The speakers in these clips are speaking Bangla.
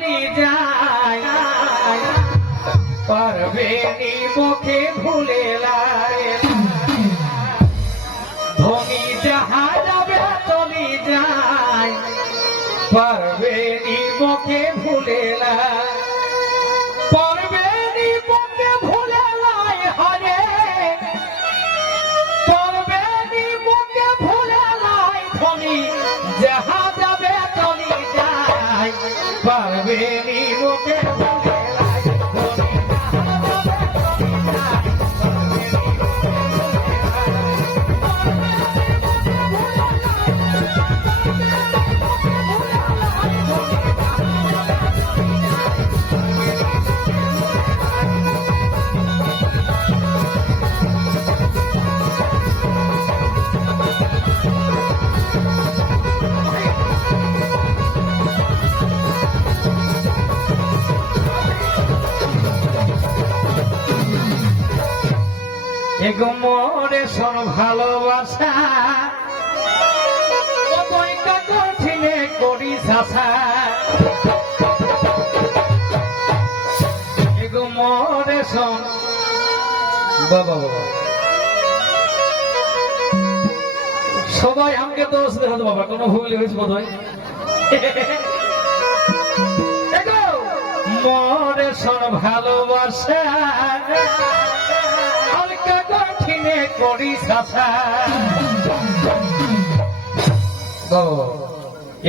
চলি যায়। পারবে ভুলে লাই। ধনী যাহা যাবে চলি যায়। মোরে শোন ভালোবাসা। ও বইটা কঠিনে করি সাসা এগো শোন বাবা সবাই আমাকে দোষ দেখাতো বাবা কোনো ভুল হয়েছে বোধ হয় মোরে শোন ভালোবাসা। কঠিনে করি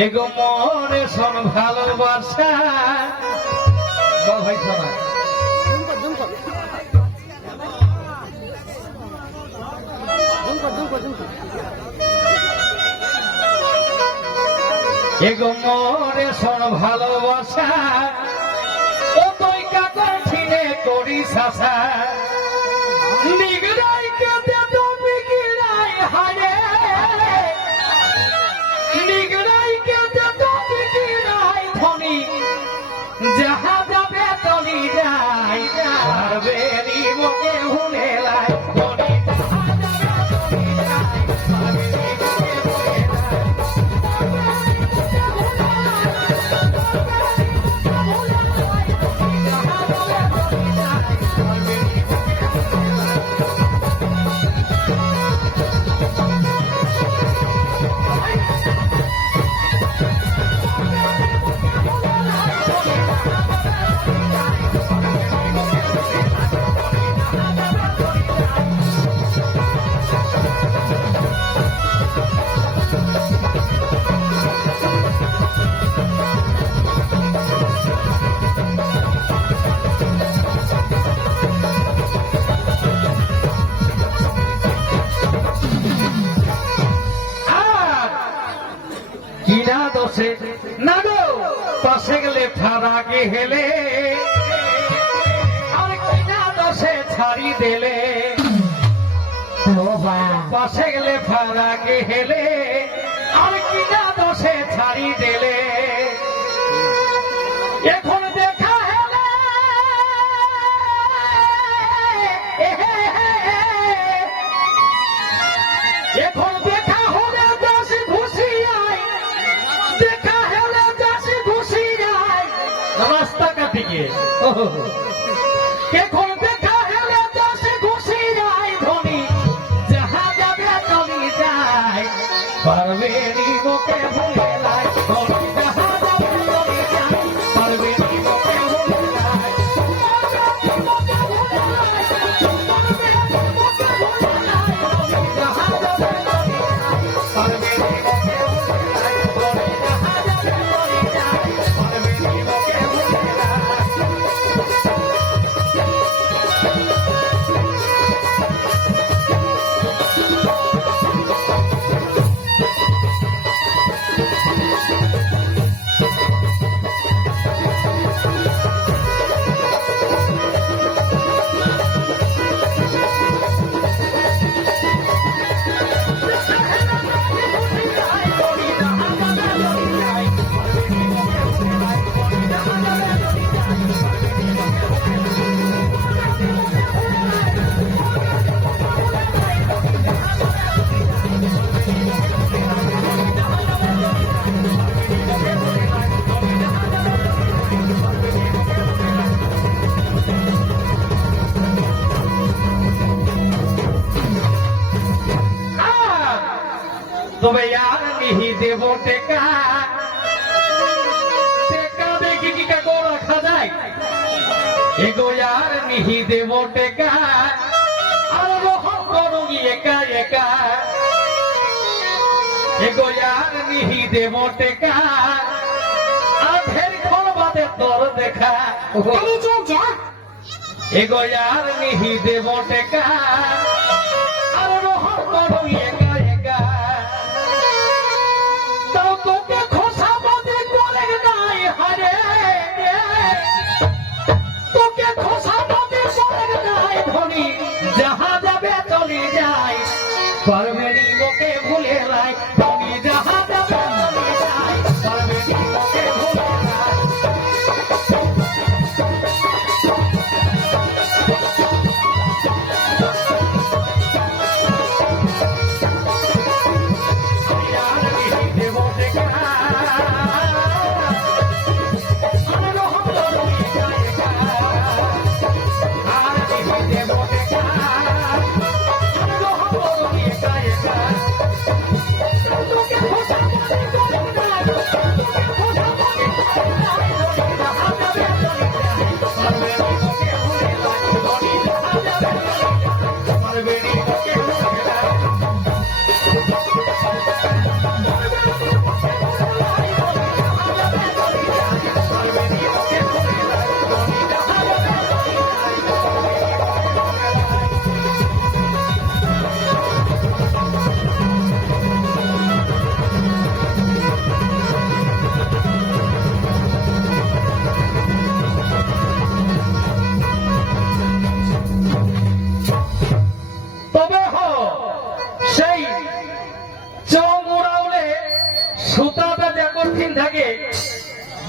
এগো মনে শোন ভালোবাসা। এগো মনে শোন ভালোবাসা। ও তুই কঠিনে করি সাসা Nigga, I can দোষে না গো পাশে গেলে ফারাকে হেলে? আর কিনা দোষে ছাড়ি দিলে? পাশে গেলে ফারাকে হেলে? আর কিনা দোষে ছাড়ি দিলে? এখন দেখা হেলে। এখন এখন দেখা হলে দাসি ঘুষি যায় ধনী। যাহা যাবে চলি যায় পারবে নি তবে আর মিহি দেব টেকা। টেকা দেখি কি কাকো রাখা যায়? এগো আর মিহি দেব টেকা। আর রহম করুন একা একা। এগো আর মিহি দেব টেকা। বাদে তোর দেখা। এগো আর মিহি দেব টেকা। আর রহম একা। মনি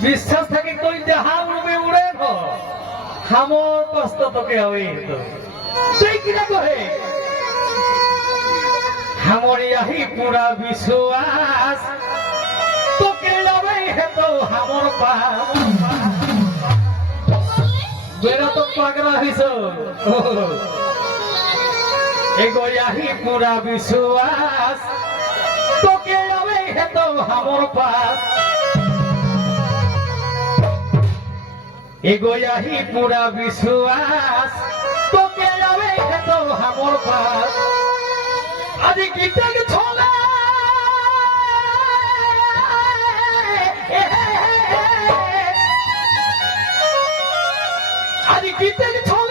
বিশ্বাস থাকে কই যাহা উড়বে উড়ে হ হামর কষ্ট তোকে হবে তুই কিনা কহে হামরি আহি পুরা বিশ্বাস। তোকে যাবে হেত হামর পা বেড়া তো পাগলা হইছ। এগোয়াহি পুরা বিশ্বাস। তোকে আমি হেত হামর পাস। এগোয়াহি পুরা বিশ্বাস তোকে যাবে হেত হামর পাস আজি গীতক ছলে? আজি গীতক ছলে?